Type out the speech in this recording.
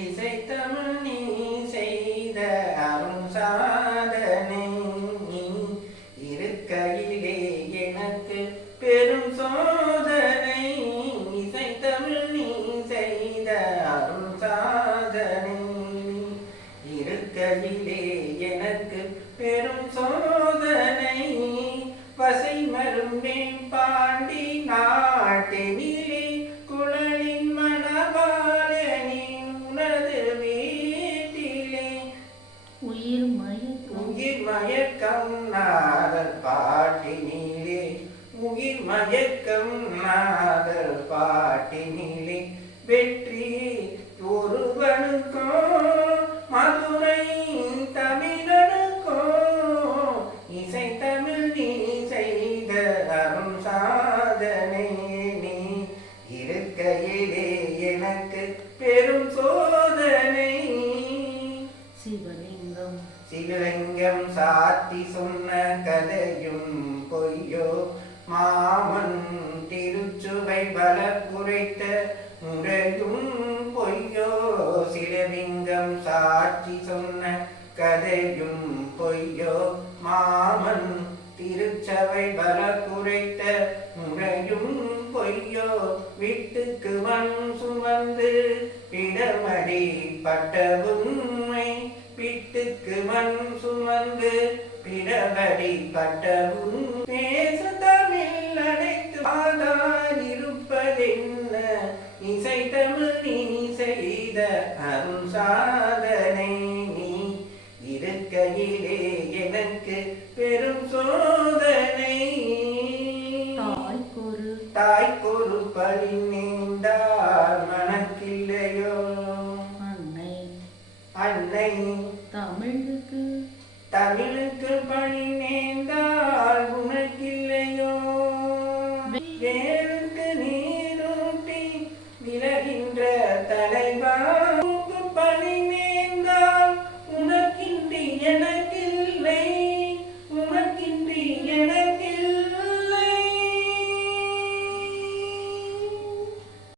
இசைத்தமிழ் நீ செய்த அரும் சாதனை இருக்கையிலே எனக்கு பெரும் சோதனை. இசைத்தமிழ் நீ செய்த அரும் சாதனை இருக்கையிலே எனக்கு பெரும் சோதனை. பசை மரும்பேன் பாண்டி நாட்டினிலே குழலின் மணவாளனே உனது வீட்டிலே உயிர் மயக்கம் நாதல் பாட்டினிலே உயிர் மயக்கம் நாதல் பாட்டினிலே வெற்றி ஒருவனுக்கோ மதுரை தமிழனுக்கோ இசைத்தமிழ் நீ செய்த அரும் சாதனை நீ இருக்கையிலே எனக்கு பெரும் சோதனை. சிவலிங்கம் சாத்தி சொன்ன கதையும் பொய்யோ மாமன் திருச்சுவை பல குறைத்த முறையும் பொய்யோ. சிவலிங்கம் சாட்சி சொன்ன கதையும் பொய்யோ மாமன் திருச்சபை பல குறைத்த முறையும் பொய்யோ. வீட்டுக்கு மண் சுமந்து பிடமடி பட்ட உண்மை வீட்டுக்கு மண் சுமந்து பிடமடி பட்ட பேச தமிழ் அனைத்து ஆதார் இருப்பதென்ன இசைத்தமிழ் நீ செய்த அரும் சாதனை நீ இருக்கையிலே எனக்கு பெரும் சோதனை. தாய்க்கொரு பழி நீண்டால் மனக்கில்லையோ அன்னை தமிழுக்கு பழி நேர்ந்தால் உனக்கில்லையோ. வேருக்கு நீரூட்டி விலகின்ற தலைவா